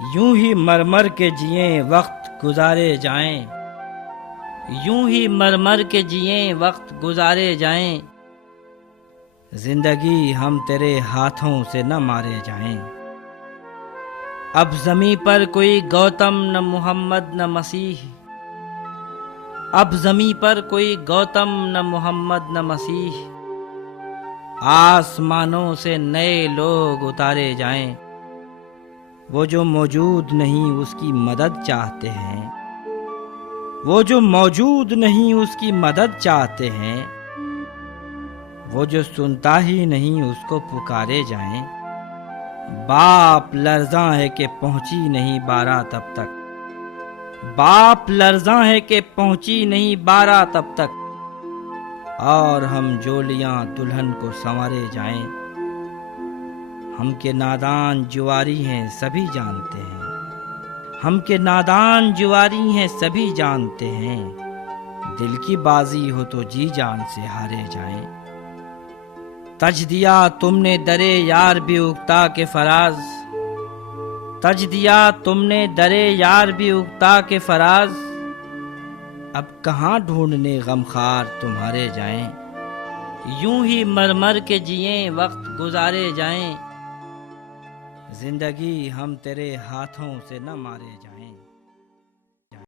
یوں ہی مر مر کے جئیں وقت گزارے جائیں، یوں ہی مر مر کے جئیں وقت گزارے جائیں، زندگی ہم تیرے ہاتھوں سے نہ مارے جائیں۔ اب زمیں پر کوئی گوتم نہ محمد نہ مسیح، اب زمیں پر کوئی گوتم نہ محمد نہ مسیح، آسمانوں سے نئے لوگ اتارے جائیں، وہ جو موجود نہیں اس کی مدد چاہتے ہیں، وہ جو موجود نہیں اس کی مدد چاہتے ہیں، وہ جو سنتا ہی نہیں اس کو پکارے جائیں۔ باپ لرزاں ہے کہ پہنچی نہیں بارات اب تک، باپ لرزاں ہے کہ پہنچی نہیں بارات اب تک، اور ہم جولیاں دلہن کو سنوارے جائیں۔ ہم کے نادان جواری ہیں سبھی جانتے ہیں، ہم کے نادان جواری ہیں سبھی جانتے ہیں، دل کی بازی ہو تو جی جان سے ہارے جائیں۔ تج دیا تم نے درے یار بھی اکتا کے فراز، تج دیا تم نے درے یار بھی اکتا کے فراز، اب کہاں ڈھونڈنے غمخوار تمہارے جائیں۔ یوں ہی مر مر کے جئیں وقت گزارے جائیں، زندگی ہم تیرے ہاتھوں سے نہ مارے جائیں۔